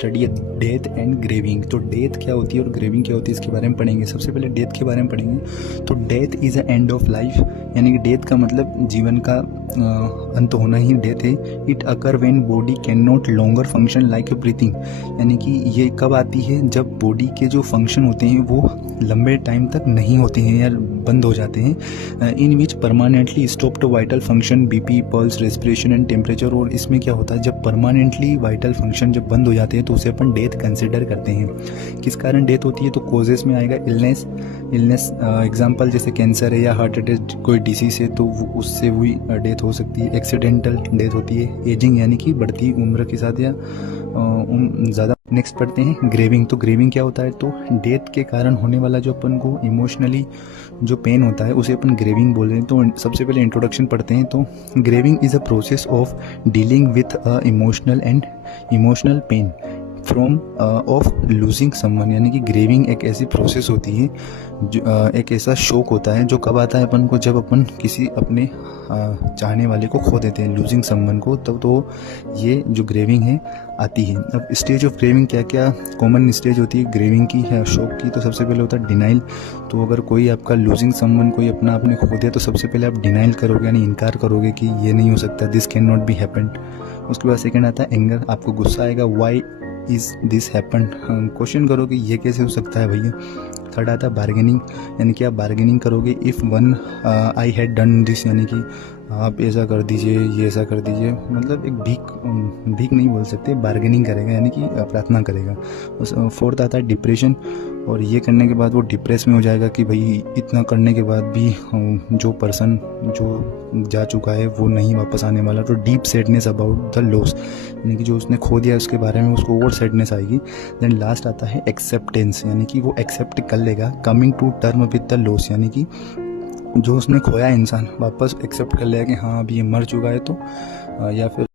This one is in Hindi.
Study death and ग्रेविंग। तो डेथ क्या होती है और ग्रेविंग क्या होती है इसके बारे में पढ़ेंगे। सबसे पहले डेथ के बारे में पढ़ेंगे। तो death is a end of life, यानी कि डेथ का मतलब जीवन का अंत होना ही डेथ है। It occur when body can not longer function like breathing, यानी कि ये कब आती है जब बॉडी के जो फंक्शन होते हैं वो लंबे टाइम तक नहीं होते हैं या बंद हो जाते हैं। In which permanently stopped vital function, BP, pulse, respiration and temperature. और इसमें क्या होता है, जब परमानेंटली वाइटल फंक्शन जब बंद हो जाते हैं तो उसे अपन डेथ कंसिडर करते हैं। किस कारण डेथ होती है, तो कोजेस में आएगा इलनेस एग्जाम्पल जैसे कैंसर है या हार्ट अटैक कोई डिसीज है तो उससे हुई डेथ हो सकती है। एक्सीडेंटल डेथ होती है। एजिंग यानी कि बढ़ती उम्र के साथ या ज़्यादा। नेक्स्ट पढ़ते हैं ग्रेविंग। तो ग्रेविंग क्या होता है, तो डेथ के कारण होने वाला जो अपन को इमोशनली जो पेन होता है उसे अपन ग्रेविंग बोल रहे हैं। तो सबसे पहले इंट्रोडक्शन पढ़ते हैं। तो grieving is a process of dealing with emotional pain from of losing someone, यानी कि ग्रेविंग एक ऐसी प्रोसेस होती है जो एक ऐसा शोक होता है जो कब आता है अपन को, जब अपन किसी अपने चाहने वाले को खो देते हैं, लूजिंग समवन को, तब तो ये जो ग्रेविंग है आती है। अब स्टेज ऑफ ग्रेविंग क्या क्या कॉमन स्टेज होती है ग्रेविंग की या शोक की। तो सबसे पहले होता है डिनाइल। तो अगर कोई आपका लूजिंग समवन कोई अपना आपने खो दिया तो सबसे पहले आप डिनाइल करोगे, यानी इनकार करोगे कि ये नहीं हो सकता, this can not be happened. उसके बाद सेकेंड आता है एंगर, आपको गुस्सा आएगा, why is this happen, question करोगे ये कैसे हो सकता है भैया। थर्ड आता है बार्गेनिंग, यानी कि आप बार्गेनिंग करोगे। If one I had done this, यानी कि आप ऐसा कर दीजिए, ये ऐसा कर दीजिए, मतलब एक भीख नहीं बोल सकते, बार्गेनिंग करेगा यानी कि प्रार्थना करेगा। फोर्थ आता है डिप्रेशन, और ये करने के बाद वो डिप्रेस में हो जाएगा कि भाई इतना करने के बाद भी जो पर्सन जो जा चुका है वो नहीं वापस आने वाला। तो deep sadness about the loss, यानी कि जो उसने खो दिया उसके बारे में उसको और सैडनेस आएगी। देन लास्ट आता है एक्सेप्टेंस, यानी कि वो एक्सेप्ट कर लेगा, coming to term with the loss, यानी कि जो उसने खोया इंसान वापस एक्सेप्ट कर लेगा कि हाँ अब ये मर चुका है। तो या फिर